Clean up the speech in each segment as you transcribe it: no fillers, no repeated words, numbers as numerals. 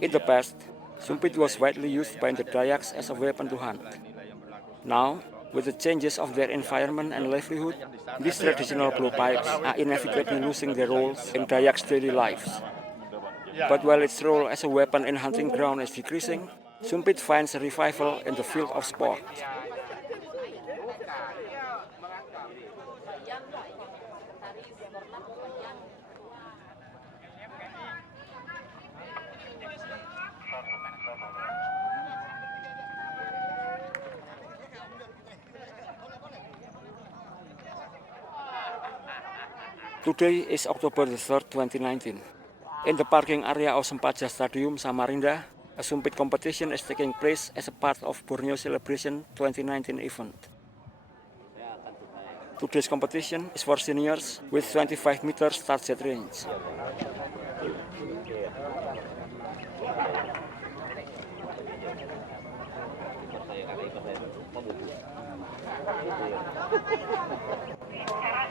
In the past, sumpit was widely used by the Dayaks as a weapon to hunt. Now, with the changes of their environment and livelihood, these traditional blowpipes are inevitably losing their roles in Dayaks' daily lives. But while its role as a weapon in hunting ground is decreasing, sumpit finds a revival in the field of sport. Today is October the 3rd, 2019. In the parking area of Sempaja Stadium, Samarinda, a sumpit competition is taking place as a part of Borneo Celebration 2019 event. Today's competition is for seniors with 25 meters start set range.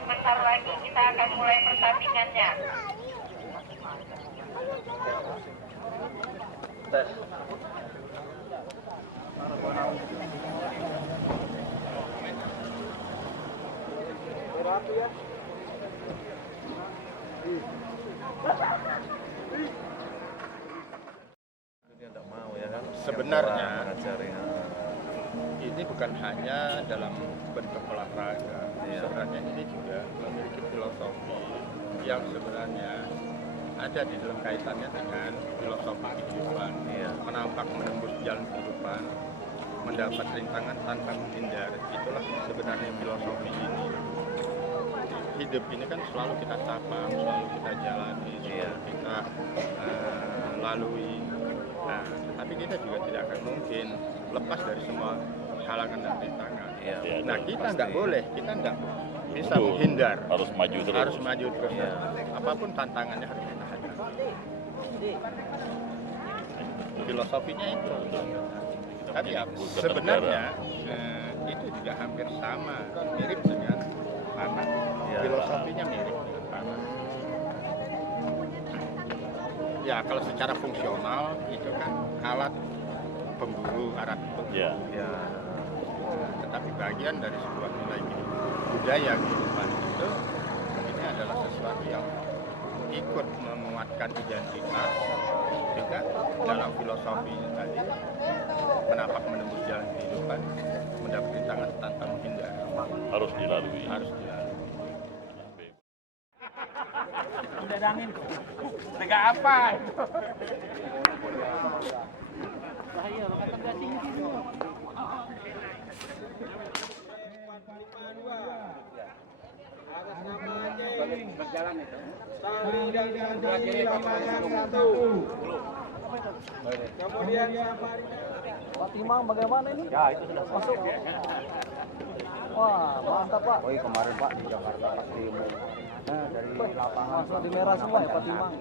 Sebentar lagi kita akan mulai pertandingannya. Sebenarnya ini bukan hanya dalam bentuk olahraga, sebenarnya ini juga memiliki filosofi yang sebenarnya ada di dalam kaitannya dengan filosofi kehidupan, menampak menembus jalan kehidupan, mendapat rintangan tanpa menghindar. Itulah sebenarnya filosofi ini. Hidup ini kan selalu kita tapang, selalu kita jalani, selalu kita lalui. Nah, tapi kita juga tidak akan mungkin lepas dari semua halangan dan rintangan. Nah, kita tidak boleh, kita tidak bisa menghindar. Harus maju terus. Harus maju terus. Apapun tantangannya harus kita hadapi. Filosofinya itu. Tapi ya, sebenarnya itu juga hampir sama, mirip dengan panah. Filosofinya mirip dengan panah. Ya, kalau secara fungsional itu kan alat pemburu, alat pemburu. Tetapi bagian dari sebuah nilai budaya kehidupan itu, ini adalah sesuatu yang ikut menguatkan identitas, juga dalam filosofi tadi menapak menembus jalan kehidupan, mendapat rintangan tanpa menghindar. Harus dilalui. Harus dilalui. Udah angin, tegak apa? Bahaya, kata nggak tinggi tuh. Atas nama anjing berjalan itu. Saling dan janji lapangan 1. Kemudian Pak Timang bagaimana ini? Ya itu sudah masuk. Wah mantap Pak. Oh kemarin Pak di Jakarta pasti dari lapangan di merah semua ya Pak Timang.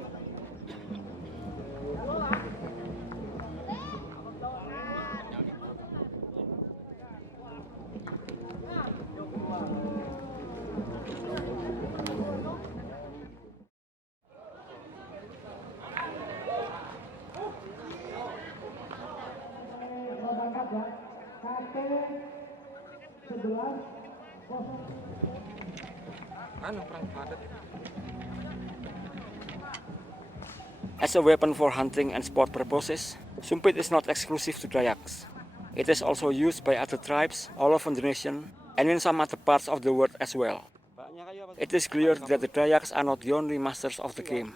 As a weapon for hunting and sport purposes, sumpit is not exclusive to Dayaks. It is also used by other tribes all over the nation and in some other parts of the world as well. It is clear that the Dayaks are not the only masters of the game.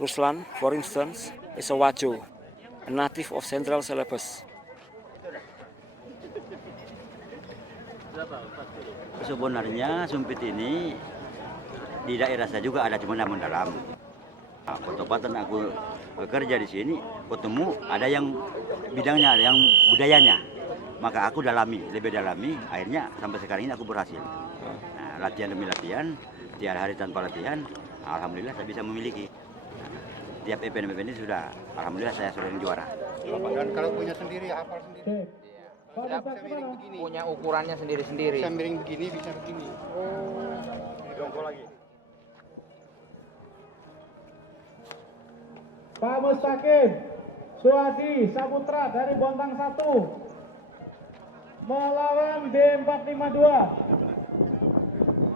Ruslan, for instance, is a Wajo, a native of Central Celebes. Sebenarnya sumpit ini di daerah saya juga ada, cuma namun dalam. Ketepatan aku bekerja di sini, ketemu ada yang bidangnya, ada yang budayanya. Maka aku lebih dalami, akhirnya sampai sekarang ini aku berhasil. Nah, latihan demi latihan, tiap hari tanpa latihan, alhamdulillah saya bisa memiliki. Tiap event ini sudah, alhamdulillah saya sering juara. Dan kalau punya sendiri, hafal sendiri. Kalau bisa gimana? Punya ukurannya sendiri-sendiri. Bisa miring begini, bisa begini. Pak Mustaqim, Suadi Saputra dari Bontang 1 melawan D452.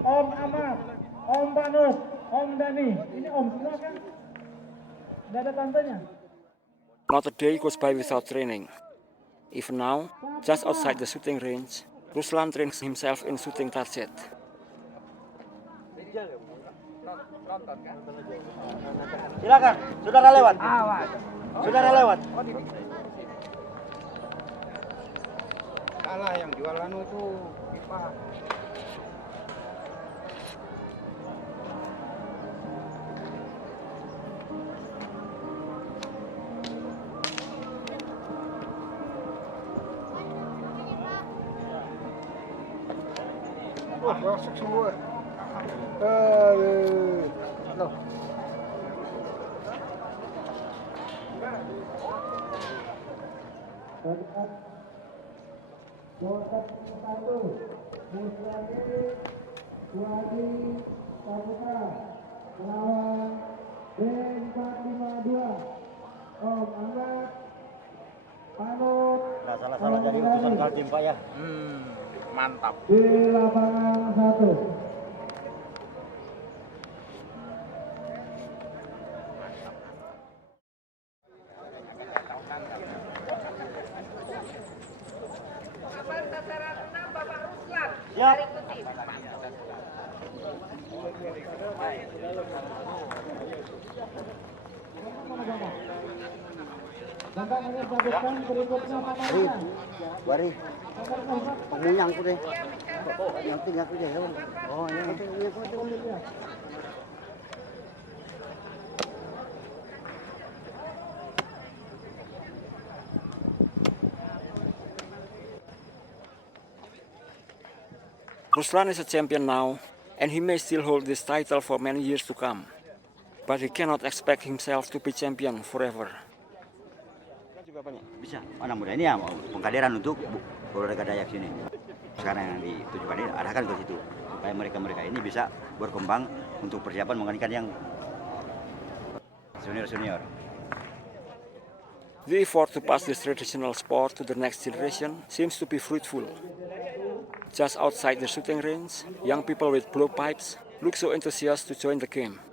Om Ahmad, Om Panus, Om Dani. Ini Om semua kan? Tidak ada tantenya. Not a day goes by without training. Even now, just outside the shooting range, Ruslan trains himself in shooting target. Silakan, saudara lewat. Saudara lewat. Salah yang jualan itu pipa. Wah, masuk semua. Aduh. Loh. Botak 1, Musrani, Suadi Saputra melawan D452. Om Ahmad, Panut, Nah, salah-salah jadi utusan Kaltim Pak ya. Mantap. di lapangan 1. Siap. Bapak menyebutkan berikutnya pemanasan. Bari. Pengunyang ku deh. Yang tinggal ku deh. Oh, ini. Ruslan is a champion now, and he may still hold this title for many years to come. But he cannot expect himself to be champion forever. Bisa. Anak muda ini ya pengkaderan untuk olahraga Dayak sini. Sekarang yang ditujukan ini arahkan ke situ supaya mereka ini bisa berkembang untuk persiapan menggantikan yang senior. The effort to pass this traditional sport to the next generation seems to be fruitful. Just outside the shooting range, young people with blowpipes look so enthusiastic to join the game.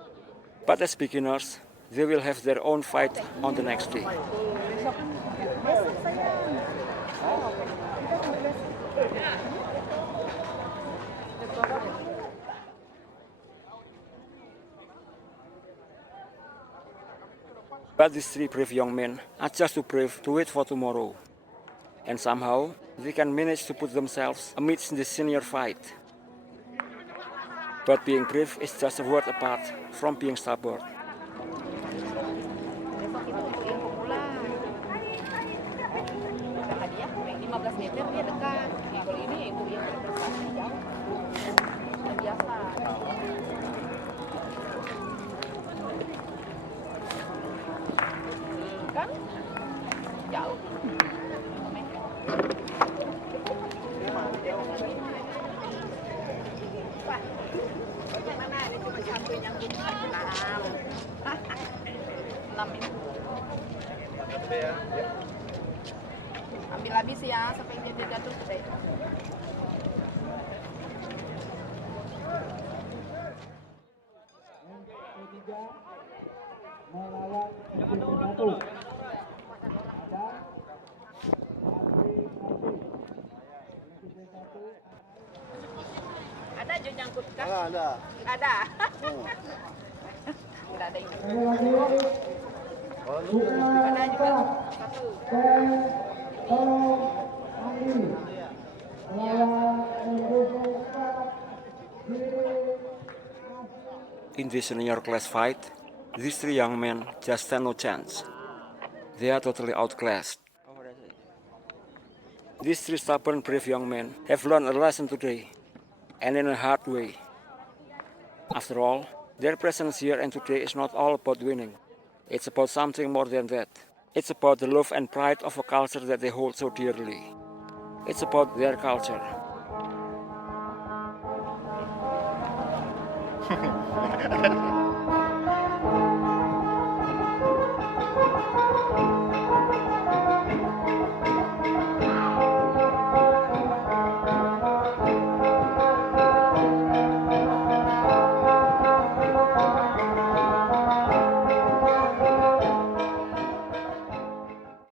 But as beginners, they will have their own fight on the next day. But these three brave young men are just too brave to wait for tomorrow. And somehow, they can manage to put themselves amidst the senior fight. But being brave is just a word apart from being stubborn. Besok itu untuk yang pemula. Kata dia, yang 15 meter dia dekat. Nah, kalau ini untuk yang berprestasi jauh. Yang biasa. Kan? Jauh. Mana ada cuma satu nyambung 6 ini. Ambil habis ya sampai dia jatuh deh. Ketiga melawan D1. Ada Ada Jo nyangkut kah? Ada. Ada. Enggak ada ini. Ada juga satu. In this senior class fight, these three young men just stand no chance. They are totally outclassed. These three stubborn, brave young men have learned a lesson today, and in a hard way. After all, their presence here and today is not all about winning. It's about something more than that. It's about the love and pride of a culture that they hold so dearly. It's about their culture.